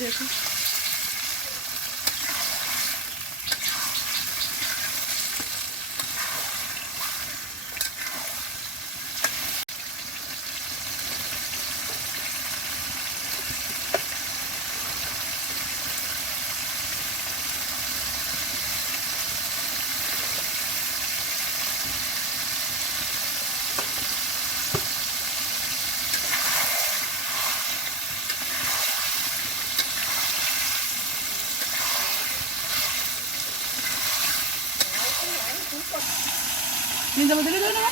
দেখো নিতে বদলে দাও না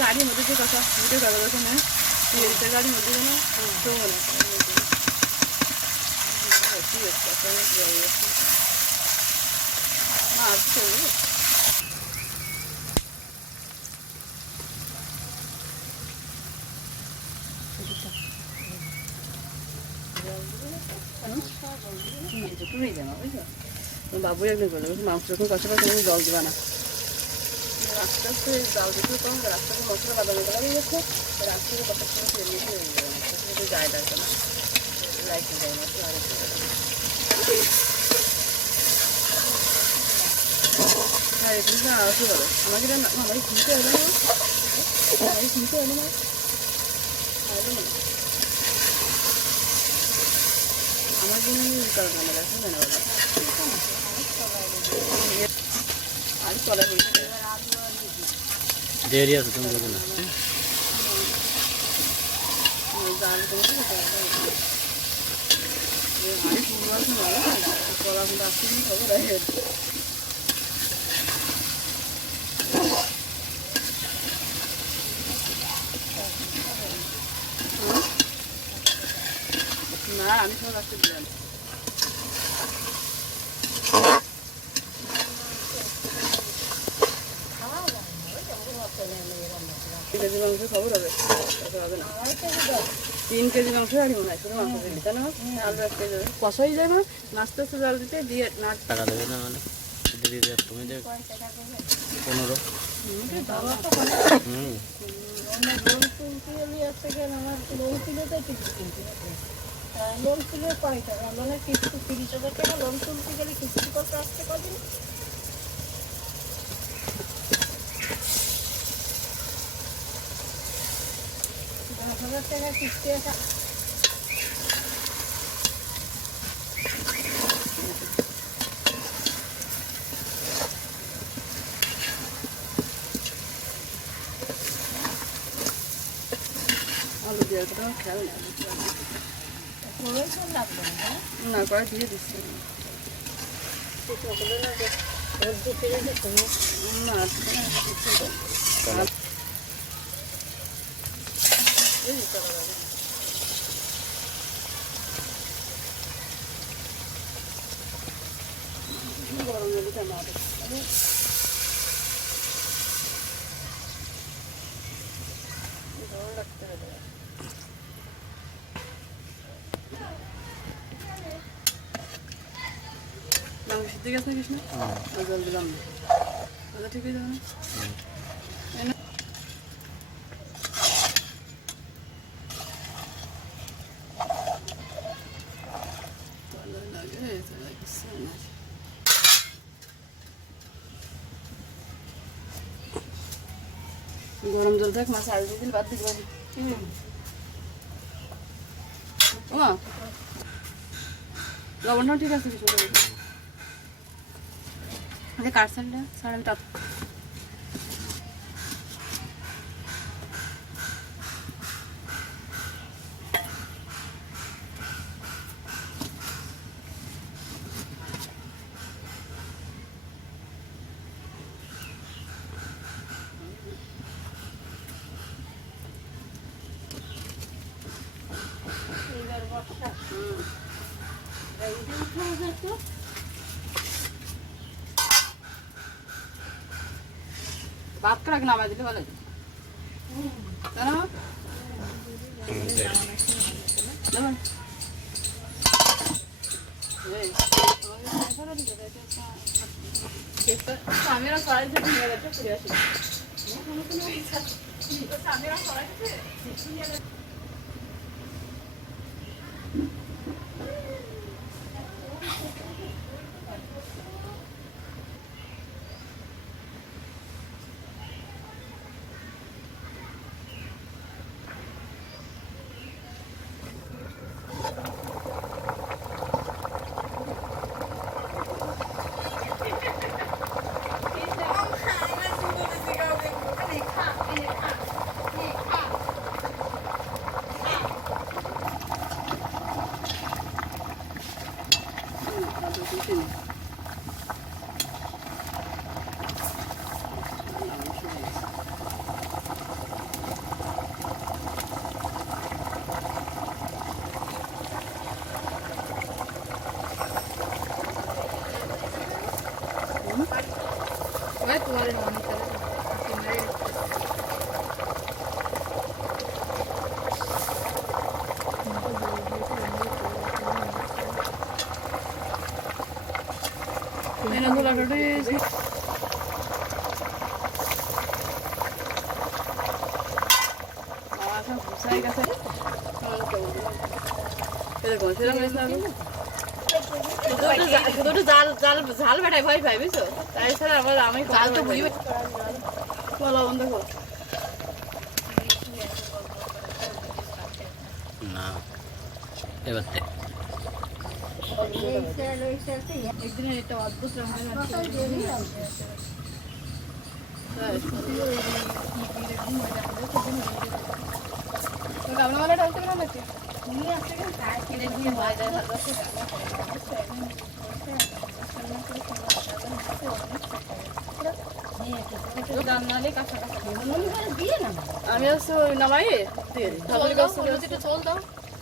गाड़ी मध्ये ते कसा व्हिडिओ काढत असं ना त्या गाडीमध्ये ना तो বাবু একদিন বলে মাংস যখন কষ্ট করে জল দিবা না আস্তে আস্তে জাল দিতে কম রাস্তা থেকে মশলা বাদাম হয়ে গেছে রাস্তা থেকে কত সময় ফেলে নিতে হয়ে যাবে যায় ডাকে না লাইটে যায় না আর এখানে আরতি বলো আমাকে আমাকে কিনতে এলো না আমাকে কিনতে এলো না আমার জন্য কারণ আমার কাছে জানা বলো আর চলা হয়েছে দেরি আছে তুমি বলবে না না আমি সব রাখতে দিলাম কেজি মাংস খবর হবে হবে না 3 কেজি মাংস আর মনে হয় শুধু মাংস দিলি তাই না আলু 1 কেজি কষাই যায় না নাস্তে আস্তে জাল দিতে দিয়ে না টাকা দেবে না মানে দিয়ে তুমি দেবে 15 লোন তুলে কয় টাকা লোনের কিস্তি 30,000 টাকা লোন তুলতে গেলে কিস্তি করতে আসতে কদিন 10,000 টাকা কিস্তি আছে আলু দিয়ে তো খেয়াল না করে দিয়ে দিচ্ছি না গরম দিতে না রাখতে হবে সিদ্ধ গেছে না কৃষ্ণ জল দিলাম না আচ্ছা ঠিক হয়ে যাবে না গরম জল থাক মাছ আর দিন বাদ দিতে পারি ওমা লবণটাও ঠিক আছে কিছু করে আচ্ছা কারসালটা সাড়ে টাপ এইবার বর্ষা এই যে উঠে যেত ভাত করে নামাই দিলে ভালো তাই না যেমন আমি আর কড়াই থেকে নিয়ে গেছে ফিরে আসি আমি আর কড়াই থেকে तुम्हारे नॉन मैंने बोला ঝাল বেটায় ভয় পাই বুঝছো তাই ছাড়া আমার আমি জাল তো বুঝি বলো বন্ধ কর না এবার একদিনের একটা অদ্ভুত গামলাওয়ালাটা আসতে পারো নাকি কিনে দিয়ে ভয় দেয় আমি হচ্ছে নামাই দিয়ে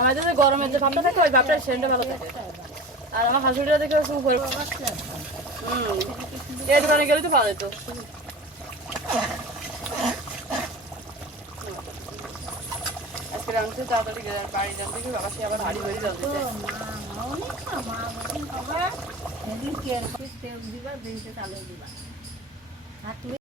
আমাদের যে গরমের যে ভাবটা থাকে ওই ভাবটা সেন্টটা ভালো থাকে আর আমার হাসুড়িটা দেখে হচ্ছে উপরে এই দোকানে গেলে তো পাওয়া যেত আজকে রামতে তাড়াতাড়ি বাড়ি যান থেকে বাবা সে আবার হাড়ি হয়ে যাবে তেল দিবা দিনতে চালু দিবা আর